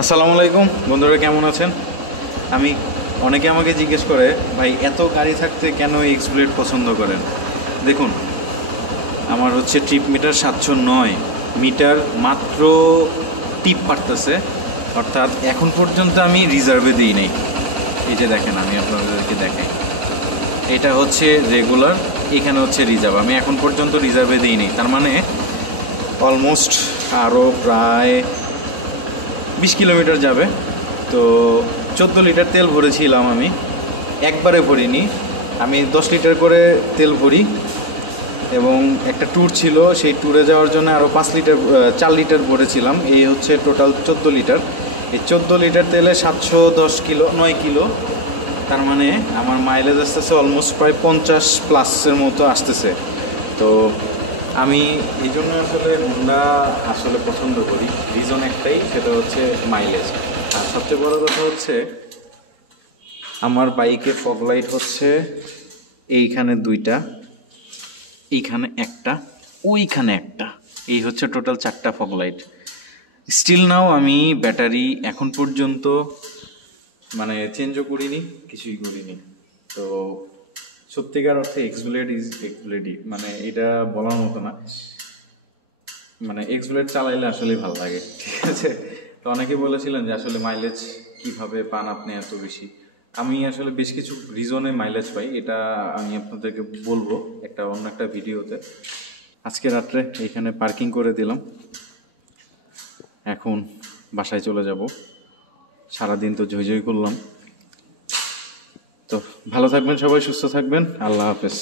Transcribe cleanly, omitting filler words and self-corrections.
আসসালামু আলাইকুম বন্ধুরা, কেমন আছেন? আমি অনেকে আমাকে জিজ্ঞেস করে, ভাই এত গাড়ি থাকতে কেন এক্সব্লেড পছন্দ করেন? দেখুন, আমার হচ্ছে ট্রিপ মিটার 709 মিটার মাত্র টিপ পারতেছে, অর্থাৎ এখন পর্যন্ত আমি রিজার্ভে দিই নাই। এই যে দেখেন, আমি আপনাদেরকে দেখাই, এটা হচ্ছে রেগুলার, এখানে হচ্ছে রিজার্ভ। আমি এখন পর্যন্ত রিজার্ভে দিই নাই, তার মানে অলমোস্ট আরও প্রায় 20 কিলোমিটার যাবে। তো 14 লিটার তেল ভরেছিলাম, আমি একবারে ভরিনি, আমি 10 লিটার করে তেল ভরি। এবং একটা ট্যুর ছিল, সেই ট্যুরে যাওয়ার জন্য আরও 4 লিটার ভরেছিলাম। এই হচ্ছে টোটাল 14 লিটার। এই 14 লিটার তেলে 710 কিলো 9 কিলো, তার মানে আমার মাইলেজ আসতেছে অলমোস্ট প্রায় 50+ মতো আসতেছে। তো আমি এই জন্য আসলে হোন্ডা আসলে পছন্দ করি, রিজন একটাই, সেটা হচ্ছে মাইলেজ। আর সবচেয়ে বড় কথা হচ্ছে, আমার বাইকে ফগ লাইট হচ্ছে এইখানে 2টা, এইখানে একটা, ওইখানে একটা, এই হচ্ছে টোটাল 4টা ফগ লাইট। স্টিল নাও আমি ব্যাটারি এখন পর্যন্ত মানে চেঞ্জও করিনি, কিছুই করিনি। তো সত্যিকার অর্থে এক্সব্লেড ইজ এক্সব্লেডই, মানে এটা বলার মতো না। মানে এক্সব্লেড চালাইলে আসলে ভালো লাগে, ঠিক আছে? তো অনেকে বলেছিলেন যে আসলে মাইলেজ কিভাবে পান আপনি এত বেশি। আমি আসলে বেশ কিছু রিজনে মাইলেজ পাই, এটা আমি আপনাদেরকে বলবো অন্য একটা ভিডিওতে। আজকে রাত্রে এইখানে পার্কিং করে দিলাম, এখন বাসায় চলে যাব। সারাদিন তো ঝই করলাম। তো ভালো থাকবেন সবাই, সুস্থ থাকবেন, আল্লাহ হাফেজ।